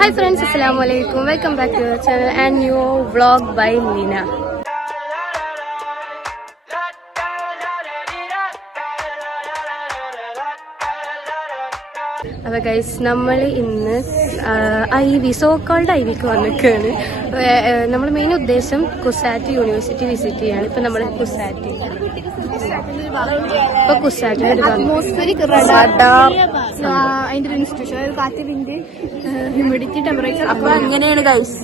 Hi friends, Assalamualaikum. Welcome back to our channel and new vlog by Nina. അപ്പോൾ guys നമ്മൾ ഇന്ന് so called ഐവിക്ക് വന്നിരിക്കുകയാണ്. നമ്മൾ main ഉദ്ദേശം കുസാറ്റ് യൂണിവേഴ്സിറ്റി വിസിറ്റ് ചെയ്യാണ്. ഇപ്പം നമ്മൾ കുസാറ്റ് അതിന്റെ ഇൻസ്റ്റിറ്റ്യൂഷൻ കാറ്റിന്റെ ഹ്യൂമിഡിറ്റി ടെമ്പറേച്ചർ അപ്പൊ അങ്ങനെയാണ് ഗൈസ്.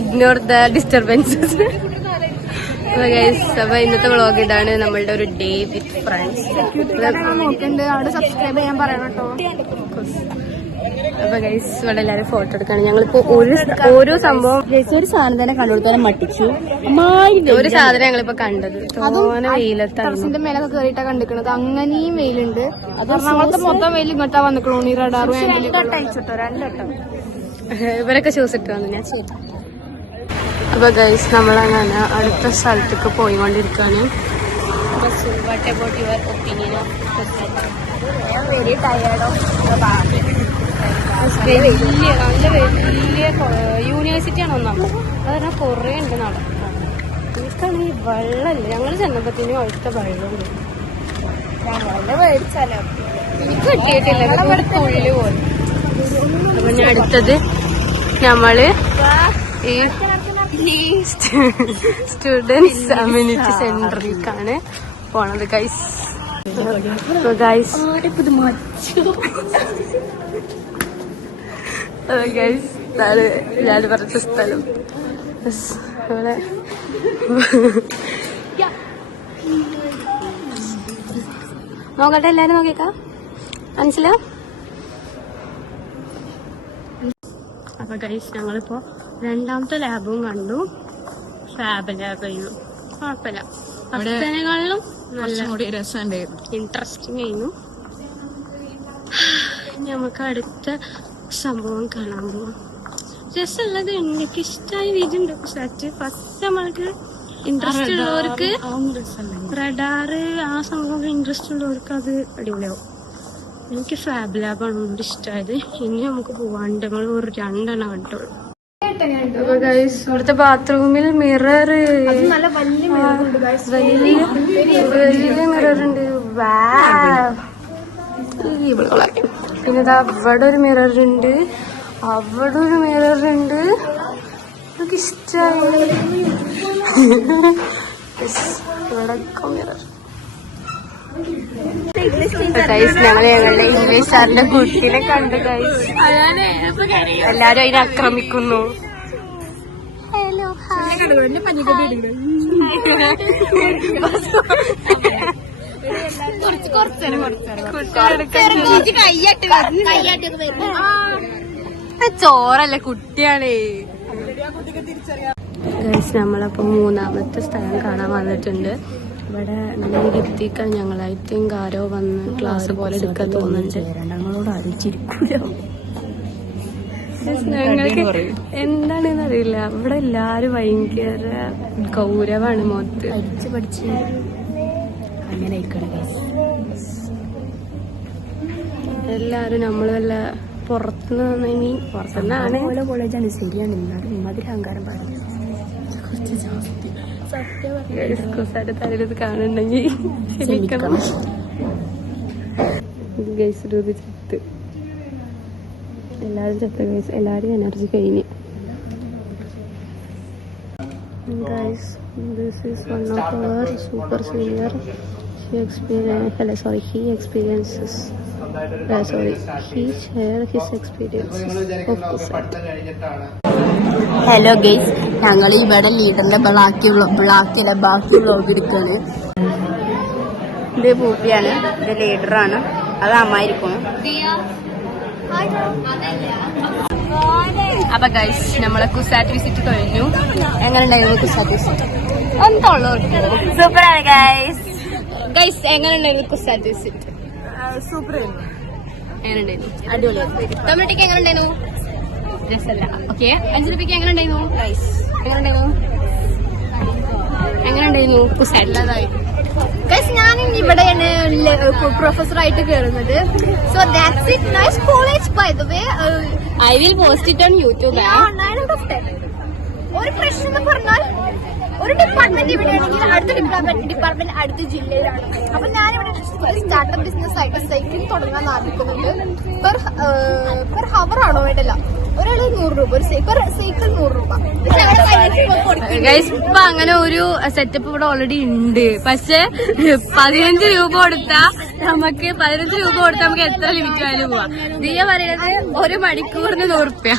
Ignore the disturbances. അപ്പൊ ഇന്നത്തെ വ്ളോഗ് ഇതാണ്, നമ്മളുടെ ഒരു ഡേ വിത്ത് ഫ്രണ്ട്സ്. നോക്കുന്നുണ്ട്, അവിടെ സബ്സ്ക്രൈബ് ചെയ്യാൻ പറയണം കേട്ടോ. അപ്പൊ ഗൈസ് ഇവിടെ എല്ലാവരും ഫോട്ടോ എടുക്കാണ്. ഞങ്ങളിപ്പോ ഓരോ സംഭവം ഒരു സാധനം തന്നെ കണ്ടുകൊടുത്താലും മട്ടിച്ചു. ഒരു സാധനം ഞങ്ങളിപ്പോ കണ്ടത് തോനെ വെയിലത്താണ്. മേലൊക്കെ കയറിയിട്ടാ കണ്ടിക്കണത്. അങ്ങനെയും വെയിലുണ്ട്. എറണാകുളത്തെ മൊത്തം വെയിൽ ഇങ്ങോട്ടാ വന്നിക്കണോ ഈ റഡാറും. ഇവരൊക്കെ ഷൂസ് ഇട്ട് വന്നു ഞാൻ. അപ്പൊ ഗൈസ് നമ്മളങ്ങനെ അടുത്ത സ്ഥലത്തേക്ക് പോയിക്കൊണ്ടിരിക്കാണ്. നല്ല വലിയ യൂണിവേഴ്സിറ്റി ആണ് ഒന്നാമത്. അത് പറഞ്ഞാൽ കുറേ ഉണ്ട് നടക്കാൻ. എനിക്കാണെങ്കിൽ വെള്ളമില്ല. ഞങ്ങൾ ചെന്നപ്പത്തിന് അവിടുത്തെ വെള്ളമുണ്ട്. എനിക്ക് കിട്ടിയിട്ടില്ല, ഉള്ളിൽ പോയി. അപ്പൊ ഞാൻ അടുത്തത് നമ്മള് ഈ സ്റ്റുഡൻസ് അമ്യൂണിറ്റി സെന്ററിലേക്കാണ് പോണത് ഗൈസ്. ഗൈസ് ഗൈസ് ഞാൻ പറഞ്ഞ സ്ഥലം ഇവിടെ നോക്കട്ടെ, എല്ലാരും നോക്കിയേക്കാം. മനസ്സിലാ? അപ്പൊ ഗൈസ് ഞങ്ങളിപ്പോ രണ്ടാമത്തെ ലാബും കണ്ടു. ഫാബ് ലാബ് ആയിരുന്നു. കുഴപ്പമില്ല, ഫസ്റ്റേനേക്കാളിലും നല്ല രസമുണ്ടായിരുന്നു, ഇൻട്രസ്റ്റിംഗ് ആയിരുന്നു. നമുക്ക് അടുത്ത സംഭവം കാണാൻ പോവാം. രസമുള്ളത് എനിക്ക് ഇഷ്ടമായ വീടുണ്ട്. സെറ്റ് ഫസ്റ്റ് നമ്മൾക്ക് ഇൻട്രസ്റ്റ് ഉള്ളവർക്ക് റഡാറ് ആ സംഭവം ഇൻട്രസ്റ്റ് ഉള്ളവർക്ക് അത് അടിപൊളിയാവും. എനിക്ക് ഫാബ് ലാബാണ് ഒന്നുകൂടി ഇഷ്ടമായത്. ഇനി നമുക്ക് പോവാണ്ട് നമ്മൾ ഒരു 2 എണ്ണം കണ്ടുള്ളൂ. അപ്പൊ ഗൈസ് ഇവിടുത്തെ ബാത്റൂമിൽ മിറർ, നല്ല വലിയ മിറർ ഉണ്ട്. പിന്നെ അവിടെ ഒരു മിറർ ഉണ്ട്, അവിടെ ഒരു മിറർ ഉണ്ട്. എനിക്ക് ഇഷ്ടമായി. ഇവിടൊക്കെ മിറർ. ഗൈസ് ഞങ്ങളുടെ ഇംഗ്ലീഷ് സാറിന്റെ കുട്ടീനെ കണ്ടു ഗൈസ്. എല്ലാരും അതിനെ ആക്രമിക്കുന്നു. ചോറല്ലേ, കുട്ടിയാണേ. ഗൈസ് നമ്മളപ്പോ 3ാമത്തെ സ്ഥലം കാണാൻ വന്നിട്ടുണ്ട്. ഇവിടെ എത്തിക്കാൻ ഞങ്ങൾ ഐ തിങ്ക് ആരോ വന്ന് ക്ലാസ് പോലെ എടുക്കാൻ തോന്നുന്നുണ്ട്. ഞങ്ങളോട് അറിയിച്ചിരിക്കൂല. ഞങ്ങൾക്ക് എന്താണെന്ന് അറിയില്ല. ഇവിടെ എല്ലാരും ഭയങ്കര ഗൗരവാണ് മുഖത്ത്. പഠിച്ച് അങ്ങനെ എല്ലാരും നമ്മള് വല്ല പുറത്തുനിന്ന് ഇനി പുറത്തുനിന്നാണ് കോളേജാണ്. ശരിയാണ്, എന്നാലും ഇമ്മാതിരി അഹങ്കാരം പാടില്ല. കുറച്ച് ജാസ്തി തലത് കാണുന്നുണ്ടെങ്കിൽ ക്ഷമിക്കണം. ഗൈസ് ചത്ത്, എല്ലാരും ചത്ത ഗൈസ്. എല്ലാരും എനർജി കഴിഞ്ഞ്. Guys this is one of our super senior. He experiences he share his experiences of this. Hello guys, ഞങ്ങൾ ഇവിടെ ലീഡറിന്റെ ബാക്കി വ്ളോഗ് എടുക്കാണ്. ഇത് പൂപ്പിയാണ്, ഇത് ലീഡറാണ്, അത് അമ്മായിരിക്കണം. അപ്പൊ ഗൈസ് നമ്മളെ കുസാറ്റ് വിസിറ്റ് കഴിഞ്ഞു. എങ്ങനെ ഉണ്ടായിരുന്നു കുസാറ്റ് വിസിറ്റ്? സൂപ്പറാണ് ഗൈസ്. ഗൈസ് എങ്ങനെ ഉണ്ടായിരുന്നു കുസാറ്റ് വിസിറ്റ്? സൂപ്പർ. എങ്ങനെ ഉണ്ടായിരുന്നു? അടിപൊളിയായിരുന്നു. ടൊമാറ്റോക്ക് എങ്ങനെ ഉണ്ടായിരുന്നു? രസമല്ല. ഓക്കെ, അഞ്ജലിക്ക് എങ്ങനെ ഉണ്ടായിരുന്നു? ഗൈസ് എങ്ങനെ ഉണ്ടായിരുന്നു? എങ്ങനെ ഉണ്ടായിരുന്നു കുസാറ്റ്? ഗൈസ് ഞാൻ ഇവിടെ പ്രൊഫസറായിട്ട് കയറുന്നത്. So that's it. Nice college. By the way I will post it on YouTube. ഒരു പ്രശ്നം എന്ന് പറഞ്ഞാൽ ഒരു ഡിപ്പാർട്ട്മെന്റ് ഇവിടെയാണെങ്കിൽ അടുത്ത ഡിപ്പാർട്ട്മെന്റ് അടുത്ത ജില്ലയിലാണ്. അപ്പൊ ഞാനിവിടെ സ്റ്റാർട്ടപ്പ് ബിസിനസ് ആയിട്ട് സൈക്ലിംഗ് തുടങ്ങാൻ ആഗ്രഹിക്കുന്നുണ്ട്. പെർ ഹവർ ആണോ വേണ്ടല്ല, ഒരാള് 100 രൂപ, ഒരു സൈക്കിൾ 100 രൂപ. ഇപ്പൊ അങ്ങനെ ഒരു സെറ്റപ്പ് ഇവിടെ ഓൾറെഡി ഉണ്ട്. പക്ഷെ 15 രൂപ കൊടുത്താ നമുക്ക് എത്ര ലിമിറ്റ് ആയാലും പോവാം. ദിയ പറയുന്നത് 1 മണിക്കൂറിന് 100 റുപ്യ.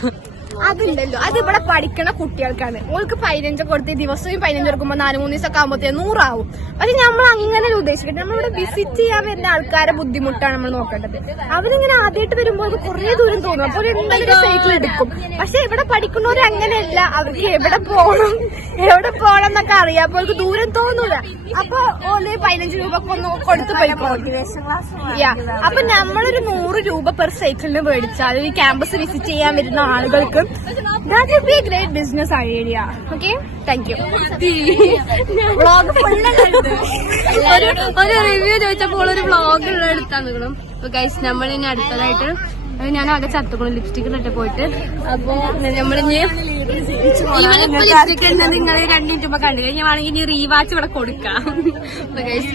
അതുണ്ടല്ലോ, അത് ഇവിടെ പഠിക്കണ കുട്ടികൾക്കാണ്. ഓൾക്ക് 15 കൊടുത്ത് ദിവസവും 15 എടുക്കുമ്പോ 4-3 ദിവസമൊക്കെ ആകുമ്പോഴത്തേക്ക് 100 ആവും. പക്ഷെ നമ്മൾ അങ്ങനെ ഉദ്ദേശിക്കട്ടെ, നമ്മളിവിടെ വിസിറ്റ് ചെയ്യാൻ വരുന്ന ആൾക്കാരെ ബുദ്ധിമുട്ടാണ് നമ്മൾ നോക്കേണ്ടത്. അവരിങ്ങനെ ആദ്യമായിട്ട് വരുമ്പോൾ അത് കുറെ ദൂരം തോന്നും, അപ്പോൾ എന്തായാലും സൈക്കിൾ എടുക്കും. പക്ഷെ ഇവിടെ പഠിക്കുന്നവർ അങ്ങനെയല്ല, അവർക്ക് എവിടെ പോകണം എന്നൊക്കെ അറിയാം. അപ്പോൾ അവർക്ക് ദൂരം തോന്നൂല. അപ്പൊ ഓല് 15 രൂപ ഒന്ന് കൊടുത്ത് പോയിക്കോളും. അപ്പൊ നമ്മളൊരു 100 രൂപ പെർ സൈക്കിളിന് മേടിച്ചാൽ ഈ ക്യാമ്പസ് വിസിറ്റ് ചെയ്യാൻ വരുന്ന ആളുകൾക്ക് that would be a great business idea. Okay, thank you. Vlog ഒരു റിവ്യൂ ചോദിച്ചപ്പോൾ ഒരു വ്ളോഗ് ഉള്ള എടുത്താൽ നിൽക്കണം. അപ്പൊ ഗൈസ് നമ്മൾ ഇനി അടുത്തതായിട്ട് ഞാൻ ആകെ ചത്തുക്കണം ലിപ്സ്റ്റിക്കിലിട്ട് പോയിട്ട്. അപ്പൊ നമ്മളിഞ്ഞ് ലിപ്സ്റ്റിക് ഇടുന്നത് നിങ്ങൾ 2 മിനിറ്റ് കണ്ടില്ല. ഞാൻ വേണമെങ്കിൽ ഇനി റീവാച്ച് ഇവിടെ കൊടുക്കാം. അപ്പൊ ഗൈസ്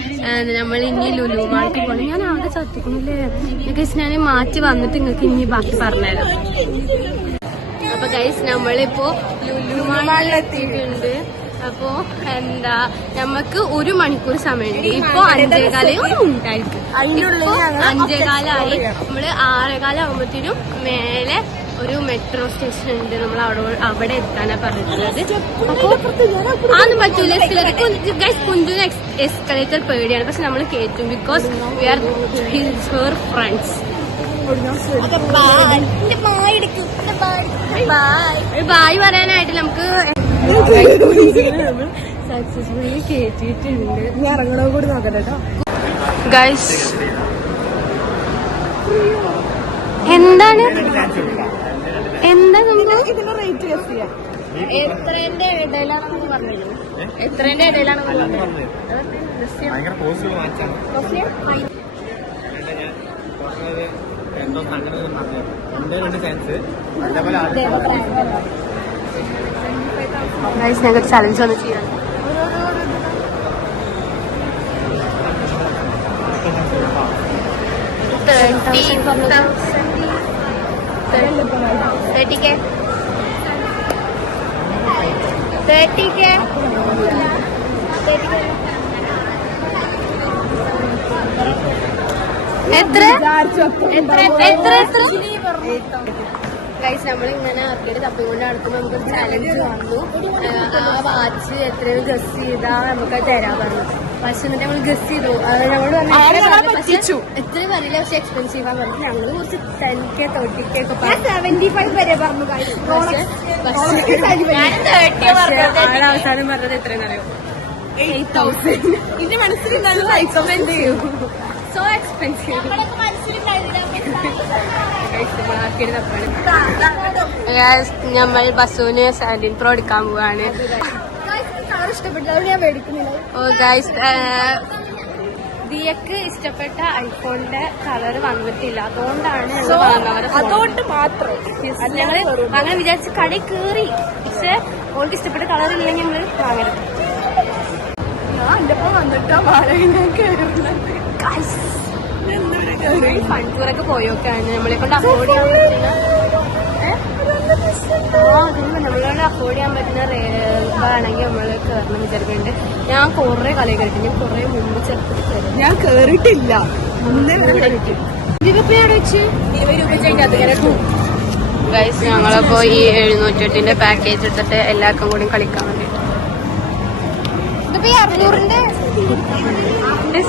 നമ്മൾ ഇനി ലുലു മാർട്ടിൽ പോകണം. ഞാൻ ആകെ ചത്തുക്കണില്ലേ ഗൈസ്. ഞാൻ മാറ്റി വന്നിട്ട് നിങ്ങൾക്ക് ഇനി ബാക്കി പറഞ്ഞുതരാം. അപ്പൊ ഗൈസ് നമ്മളിപ്പോ ലുലു മാളിലെത്തിയിട്ടുണ്ട്. അപ്പൊ എന്താ നമുക്ക് 1 മണിക്കൂർ സമയമുണ്ട്. ഇപ്പൊ 5:15 ഉണ്ടായിരിക്കും. 5:15 നമ്മള് 6:15 ആകുമ്പോഴത്തേനും മേലെ ഒരു മെട്രോ സ്റ്റേഷൻ ഉണ്ട്. നമ്മൾ അവിടെ എത്താനാ പറഞ്ഞിട്ടുള്ളത്. അപ്പൊ അതൊന്നും പറ്റൂല. ഗൈസ് കുഞ്ചുവിന് എസ്കലേറ്റർ പേടിയാണ്, പക്ഷെ നമ്മൾ കയറ്റും. Because we are her friends. Bye പറയാനായിട്ട് നമുക്ക് സക്സസ്ഫുള്ളി കേറ്റിയിട്ടുണ്ട്. ഇറങ്ങണോ കൂടി നോക്കട്ടെ ഗൈസ്. എന്താണ് ഇതിന്റെ റേറ്റ് എത്രേന്റെ ഇടയിലാണെന്ന് പറഞ്ഞത്? എത്രേന്റെ ഇടയിലാണ് പറഞ്ഞത്? ഞങ്ങൾക്ക് ചലഞ്ച് ഒന്ന് ചെയ്യാം. ഗൈസ് നമ്മളിങ്ങനെ ആർക്കേഡ് തപ്പിക്കൊണ്ട് നടക്കുമ്പോൾ നമുക്കൊരു ചലഞ്ച് വന്നു. ആ വാച്ച് എത്രയോ ഗസ് ചെയ്താ നമുക്ക് തരാൻ പറഞ്ഞു. പക്ഷെ എന്നിട്ട് ഞങ്ങൾ ഗസ് ചെയ്തു. ഞങ്ങളോട് പറഞ്ഞു എത്ര പറയില്ല, പക്ഷെ എക്സ്പെൻസീവ് ആ പറഞ്ഞു. ഞങ്ങൾ കുറച്ച് 10K 30K ഒക്കെ 75 വരെ പറഞ്ഞു. അവസാനം പറഞ്ഞത് എത്രയെന്ന് അറിയോ? 8,000. ഇതിന്റെ മനസ്സിലുണ്ടാകും എക്സ്പെൻസീവ്. So expensive. നമ്മൾ ബസ്സൂന് സാൻഡിൻ പ്രോ എടുക്കാൻ പോവാണ്. ഓ ഗൈസ്, ദിയക്ക് ഇഷ്ടപ്പെട്ട ഐഫോണിന്റെ കളർ വന്നിട്ടില്ല. അതുകൊണ്ടാണ് അതുകൊണ്ട് മാത്രം ഞങ്ങള് അങ്ങനെ വിചാരിച്ച് കടയിൽ കേറി. പക്ഷെ ഓൾക്ക് ഇഷ്ടപ്പെട്ട കളർ ഇല്ലെങ്കിൽ നമ്മള് വാങ്ങരുത്. ഫൺടൂറൊക്കെ പോയോക്കാണ് നമ്മളെ കൊണ്ട് അഫോർഡ് ചെയ്യാൻ പറ്റുന്ന നമ്മളോട് അഫോർഡ് ചെയ്യാൻ പറ്റുന്ന ആണെങ്കിൽ നമ്മള് കയറണം വിചാരിക്കുന്നുണ്ട്. ഞാൻ കുറെ കളി കളിക്കും. ഞാൻ കുറെ മുമ്പ് ചെറുപ്പത്തിൽ ഞാൻ കേറിയിട്ടില്ല. ഗൈസ് ഞങ്ങളിപ്പോ ഈ 708 പാക്കേജ് എടുത്തിട്ട് എല്ലാവർക്കും കൂടി കളിക്കാൻ വേണ്ടിട്ട്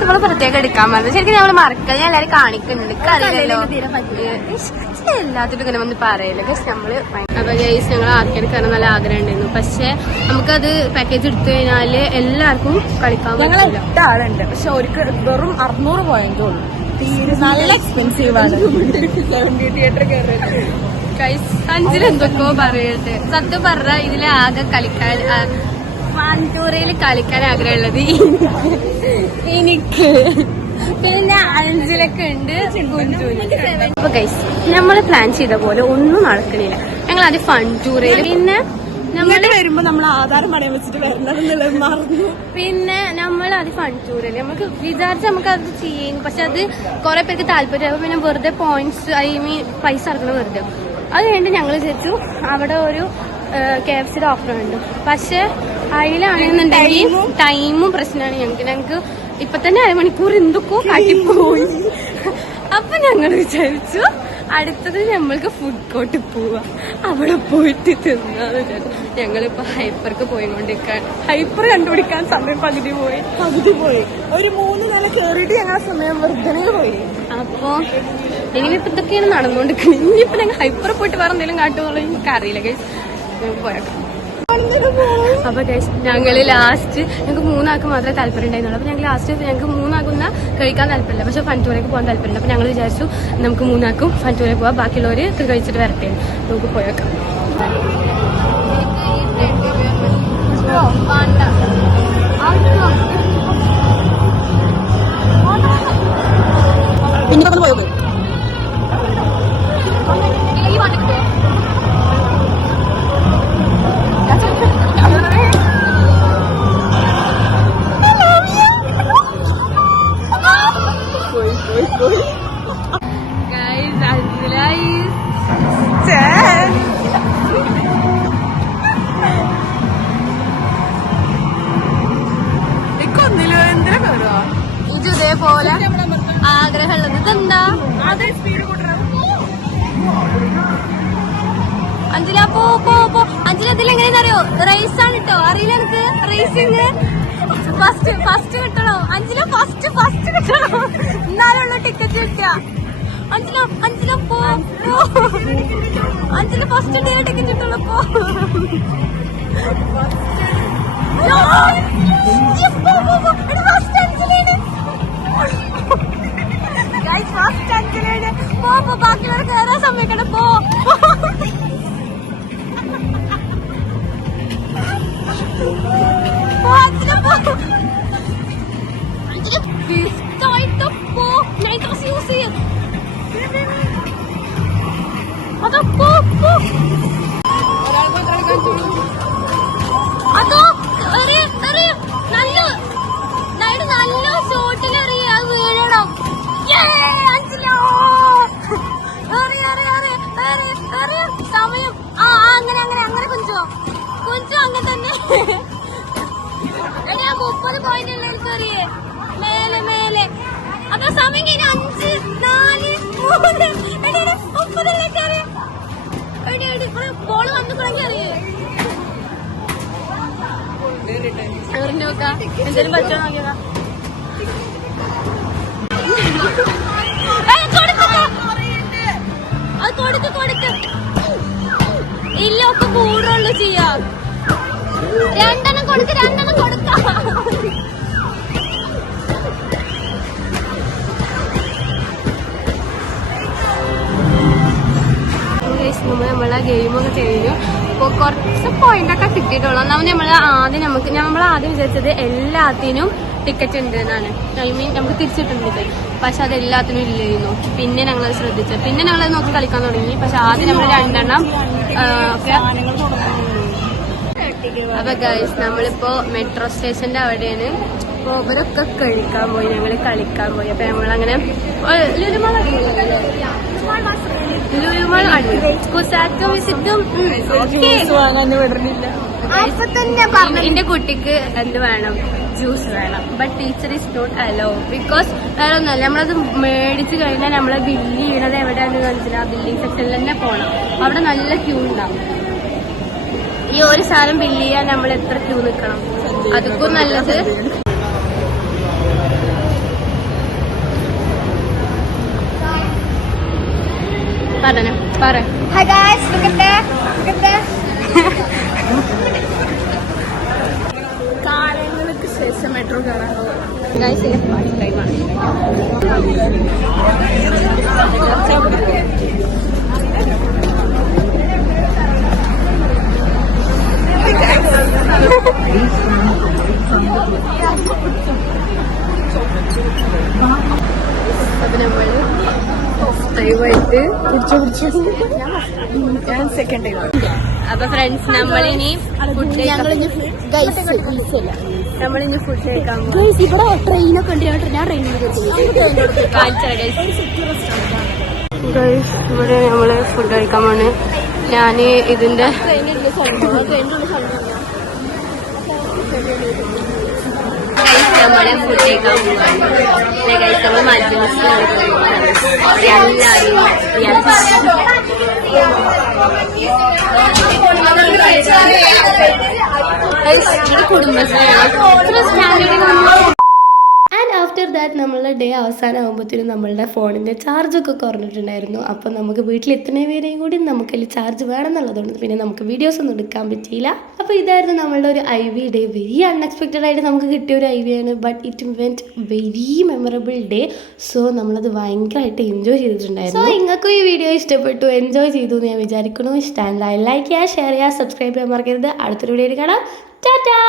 നമ്മള് പ്രത്യേകം എടുക്കാൻ പറ്റുന്നത്. ശരിക്കും നമ്മള് മറക്കാൻ ഞാൻ എല്ലാവരും കാണിക്കുന്നുണ്ട്. അറിയില്ലല്ലോ എല്ലാത്തിലും ഇങ്ങനെ വന്ന് പറയല്ലോ. പക്ഷെ നമ്മള് അപ്പൊ ഗൈസ് ഞങ്ങൾ ആർക്കേഡ് കയറാൻ നല്ല ആഗ്രഹം ഉണ്ടായിരുന്നു. പക്ഷെ നമുക്കത് പാക്കേജ് എടുത്തു കഴിഞ്ഞാല് എല്ലാവർക്കും കളിക്കാൻ പറ്റില്ല. 8 ആളുണ്ട്. പക്ഷെ അവർക്ക് വെറും 600 പോയിന്റ് ഉള്ളൂ. നല്ല എക്സ്പെൻസീവ് ആണ്. തിയേറ്റർ കയറുന്നത്. ഗൈസ് 5 എന്തൊക്കെയോ പറയട്ടെ. സത്യം പറഞ്ഞ ഇതിലെ ആകെ കളിക്കാൻ ഫൺടൂറയിൽ കളിക്കാൻ ആഗ്രഹമുള്ളത് എനിക്ക്. പിന്നെ അഞ്ചിലൊക്കെ ഉണ്ട്. അപ്പൊ ഗൈസ് നമ്മള് പ്ലാൻ ചെയ്ത പോലെ ഒന്നും നടക്കണില്ല. ഞങ്ങൾ ആദ്യം ഫൺ ടൂറിൽ പിന്നെ നമ്മള് വരുമ്പോ നമ്മൾ ആധാരം പണയം വെച്ചിട്ട് വരണമെന്നുള്ളത് മറന്നു. പിന്നെ നമ്മൾ അത് ഫൺ ടൂറിൽ നമുക്ക് വിചാരിച്ച് നമുക്ക് അത് ചെയ്യും. പക്ഷെ അത് കുറെ പേർക്ക് താല്പര്യം. പിന്നെ വെറുതെ പോയിന്റ്സ് പൈസ ഇറക്കണം വെറുതെ. അത് കഴിഞ്ഞിട്ട് ഞങ്ങൾ വിചാരിച്ചു അവിടെ ഒരു KFCയുടെ ഓഫർ ഉണ്ട്. പക്ഷെ അതിലാണെന്നുണ്ടെങ്കിൽ ടൈമും പ്രശ്നമാണ് ഞങ്ങൾക്ക് ഇപ്പൊ തന്നെ 1 മണിക്കൂർ എന്തൊക്കെയോ കാട്ടിപ്പോയി. അപ്പൊ ഞങ്ങൾ വിചാരിച്ചു അടുത്തത് നമ്മൾക്ക് ഫുഡ് കോർട്ട് പോവാ, അവിടെ പോയിട്ട് തിന്നാന്ന് വിചാരിച്ചു. ഞങ്ങളിപ്പോ ഹൈപ്പർക്ക് പോയിക്കൊണ്ടിരിക്കാൻ, ഹൈപ്പർ കണ്ടുപിടിക്കാൻ സമയം പകുതി പോയി. ഒരു 3 നില കേറിയിട്ട് ഞങ്ങളെ സമയം വെറുതെ പോയി. അപ്പൊ ഇനിയിപ്പോ ഇതൊക്കെയാണ് നടന്നുകൊണ്ടിരിക്കുന്നത്. ഇനിയിപ്പോ ഞങ്ങൾ ഹൈപ്പർ പോയിട്ട് വേറെ എന്തെങ്കിലും കാട്ടുന്നുള്ളത് എനിക്കറിയില്ല ഗൈസ്. ഞങ്ങൾക്ക് പോയേക്കാം. അപ്പൊ ഗൈസ് ഞങ്ങള് ലാസ്റ്റ് ഞങ്ങൾക്ക് 3 ആൾക്ക് മാത്രമേ താല്പര്യം ഉണ്ടായിരുന്നുള്ളൂ. അപ്പൊ ഞങ്ങൾ ലാസ്റ്റ് ഞങ്ങൾക്ക് 3 ആക്കുന്ന കഴിക്കാൻ താല്പര്യമില്ല, പക്ഷെ ഫൺ ടൂറേക്ക് പോകാൻ താല്പര്യമില്ല. അപ്പൊ ഞങ്ങൾ വിചാരിച്ചു നമുക്ക് 3 ആൾക്കും ഫൺ ടൂറിൽ പോവാം, ബാക്കിയുള്ളവര് ഇത് കഴിച്ചിട്ട് വരട്ടെ, നമുക്ക് പോയേക്കാം. പിന്നെ പോയത് ഇതേപോലെ ആഗ്രഹമുള്ളത് ഇതെന്താ അഞ്ജല പോ അഞ്ജല ഇതിലെങ്ങനെയാ അറിയോ? റേസ് ആണ് കേട്ടോ, അറിയില്ല എനിക്ക് റേസിങ്. ഫസ്റ്റ് കിട്ടണോ അഞ്ജല? ഫസ്റ്റ് കിട്ടണോ, എന്നാലുള്ള ടിക്കറ്റ് കിട്ടിയ. അഞ്ജല പോ അഞ്ജല ഫസ്റ്റ് ടിക്കറ്റ് കിട്ടുള്ളൂ. പോ ബാക്കിയുള്ളവർ കയറാൻ സമ്മതിക്കണം. പോ യൂസ് ചെയ്യും. അതോ അതോ നല്ല ഷോട്ടിലെറിയ വീഴണം. സമയം അങ്ങനെ കുഞ്ചോ അങ്ങനെ തന്നെ. 30 പോയിന്റ് ഉള്ളറിയേ മേലെ. അപ്പൊ സമയം കഴിഞ്ഞ 5, 4, 3 ബോള് വന്നിട്ടുണ്ടെങ്കിൽ അറിയേ എറിഞ്ഞു നോക്കാം, എന്തെങ്കിലും പറ്റോ നോക്കിയതാ. അത് കൊടുക്ക് ഇല്ല, ഒക്കെ കൂടുള്ളൂ ചെയ്യാം. 2 എണ്ണം കൊടുക്കാം. നമ്മളെ ഗെയിമൊക്കെ കഴിഞ്ഞു. അപ്പോൾ കുറച്ച് പോയിന്റൊക്കെ കിട്ടിയിട്ടുള്ളൂ. ഒന്നാമത് നമ്മൾ ആദ്യം വിചാരിച്ചത് എല്ലാത്തിനും ടിക്കറ്റ് ഉണ്ട് എന്നാണ്. നമുക്ക് തിരിച്ചിട്ടുണ്ട്, പക്ഷെ അത് എല്ലാത്തിനും ഇല്ലായിരുന്നു. പിന്നെ ഞങ്ങളത് ശ്രദ്ധിച്ചു, പിന്നെ ഞങ്ങളത് നോക്കി കളിക്കാൻ തുടങ്ങി. പക്ഷെ ആദ്യം നമ്മൾ 2 എണ്ണം ഒക്കെ. അപ്പൊ ഗൈസ് നമ്മളിപ്പോ മെട്രോ സ്റ്റേഷന്റെ അവിടെയാണ്. അപ്പൊ അവരൊക്കെ കഴിക്കാൻ പോയി, ഞങ്ങള് കളിക്കാൻ പോയി. അപ്പൊ നമ്മളങ്ങനെ ലുലുമാൾ കുസാറ്റോ വിസിറ്റും എന്റെ കുട്ടിക്ക് എന്ത് വേണം, ജ്യൂസ് വേണം. But teacher is not allow, because വേറെ ഒന്നല്ല, നമ്മളത് മേടിച്ചു കഴിഞ്ഞാൽ നമ്മളെ ബില്ല് ചെയ്യണത് എവിടെയാണെന്ന് കാണിച്ചില്ല, ആ ബില്ലിംഗ് സെക്ഷനിൽ തന്നെ പോകണം. അവിടെ നല്ല ക്യൂ ഉണ്ടാവും. ഈ ഒരു സാധനം ബില്ല് ചെയ്യാൻ നമ്മൾ എത്ര ക്യൂ നിൽക്കണം? അതുക്കും നല്ലത് പറ. Hi guys, look at that. കാലങ്ങൾക്ക് ശേഷം മെട്രോ കയറാൻ അപ്പൊ ഫ്രണ്ട്സ് നമ്മളിനി ഫുഡ് നമ്മളിനി ഫുഡ് കഴിക്കാൻ ഇവിടെ ട്രെയിനൊക്കെ ഉണ്ട്. ഞാൻ ട്രെയിനിൽ ഇവിടെ നമ്മള് ഫുഡ് കഴിക്കാൻ പോണ്. ഞാന് ഇതിന്റെ നമ്മളെ ഫുഡ് കഴിക്കാൻ പോവാണ്. നമ്മൾ ആൻഡ് ആഫ്റ്റർ ദാറ്റ് നമ്മളുടെ ഡേ അവസാനമാകുമ്പോഴത്തേനും നമ്മളുടെ ഫോണിൻ്റെ ചാർജൊക്കെ കുറഞ്ഞിട്ടുണ്ടായിരുന്നു. അപ്പം നമുക്ക് വീട്ടിലെത്തുന്ന വരെയും കൂടി നമുക്കതിൽ ചാർജ് വേണമെന്നുള്ളതുകൊണ്ട് പിന്നെ നമുക്ക് വീഡിയോസ് ഒന്നും എടുക്കാൻ പറ്റിയില്ല. അപ്പോൾ ഇതായിരുന്നു നമ്മളുടെ ഒരു IV ഡേ. വെരി അൺഎക്സ്പെക്റ്റഡ് ആയിട്ട് നമുക്ക് കിട്ടിയ ഒരു IV ആണ്. But it went very memorable day. So നമ്മളത് ഭയങ്കരമായിട്ട് എൻജോയ് ചെയ്തിട്ടുണ്ടായിരുന്നു. സോ നിങ്ങൾക്കും ഈ വീഡിയോ ഇഷ്ടപ്പെട്ടു, എൻജോയ് ചെയ്തു എന്ന് ഞാൻ വിചാരിക്കുന്നു. ഇഷ്ടമായി ലൈക്ക് ചെയ്യുക, ഷെയർ ചെയ്യുക, സബ്സ്ക്രൈബ് ചെയ്യാൻ മറക്കരുത്. അടുത്തൊരു വീഡിയോയിൽ കാണാം. ടാറ്റാ.